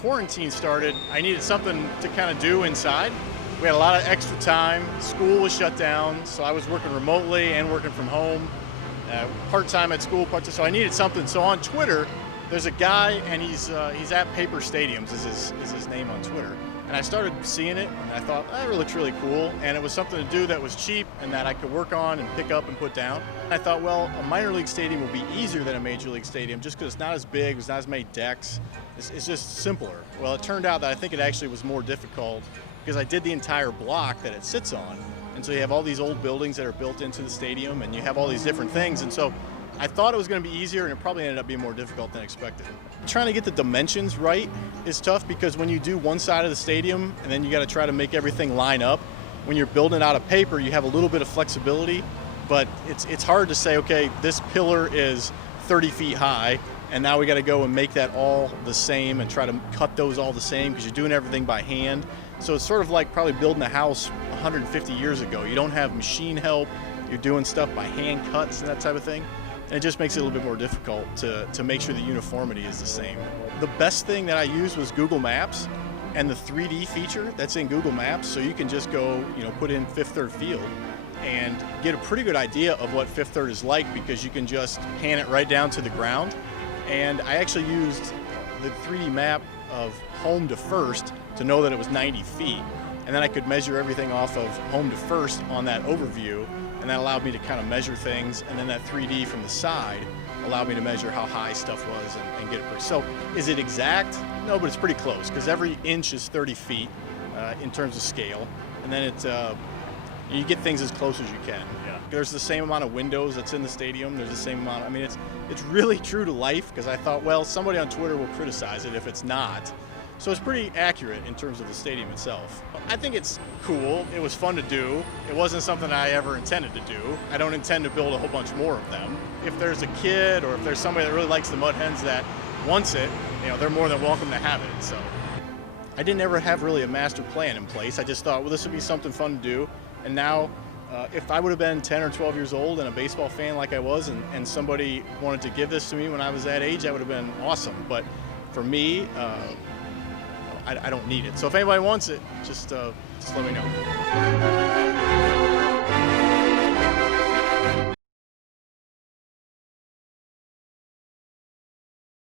quarantine started, I needed something to kind of do inside. We had a lot of extra time. School was shut down, so I was working remotely and working from home, part-time at school, part-time. So I needed something. So on Twitter, there's a guy, and he's at Paper Stadiums is his name on Twitter. And I started seeing it, and I thought, that looks really cool. And it was something to do that was cheap and that I could work on and pick up and put down. And I thought, well, a minor league stadium will be easier than a major league stadium just because it's not as big, there's not as many decks. It's just simpler. Well, it turned out that I think it actually was more difficult because I did the entire block that it sits on. And so you have all these old buildings that are built into the stadium, and you have all these different things. And so I thought it was going to be easier, and it probably ended up being more difficult than expected. Trying to get the dimensions right is tough because when you do one side of the stadium and then you got to try to make everything line up, when you're building out of paper, you have a little bit of flexibility, but it's hard to say, okay, this pillar is 30 feet high, and now we got to go and make that all the same and try to cut those all the same because you're doing everything by hand. So it's sort of like probably building a house 150 years ago. You don't have machine help, you're doing stuff by hand cuts and that type of thing. And it just makes it a little bit more difficult to make sure the uniformity is the same. The best thing that I used was Google Maps and the 3D feature that's in Google Maps. So you can just go, put in Fifth Third Field and get a pretty good idea of what Fifth Third is like because you can just pan it right down to the ground. And I actually used the 3D map of home to first to know that it was 90 feet. And then I could measure everything off of home to first on that overview. And that allowed me to kind of measure things, and then that 3D from the side allowed me to measure how high stuff was and get it pretty. So is it exact? No, but it's pretty close because every inch is 30 feet in terms of scale, and then you get things as close as you can. Yeah. There's the same amount of windows that's in the stadium. There's the same amount. I mean, it's really true to life because I thought, well, somebody on Twitter will criticize it if it's not. So it's pretty accurate in terms of the stadium itself. I think it's cool. It was fun to do. It wasn't something I ever intended to do. I don't intend to build a whole bunch more of them. If there's a kid or if there's somebody that really likes the Mud Hens that wants it, they're more than welcome to have it. So I didn't ever have really a master plan in place. I just thought, well, this would be something fun to do. And now, if I would have been 10 or 12 years old and a baseball fan like I was, and somebody wanted to give this to me when I was that age, that would have been awesome. But for me, I don't need it. So if anybody wants it, just let me know.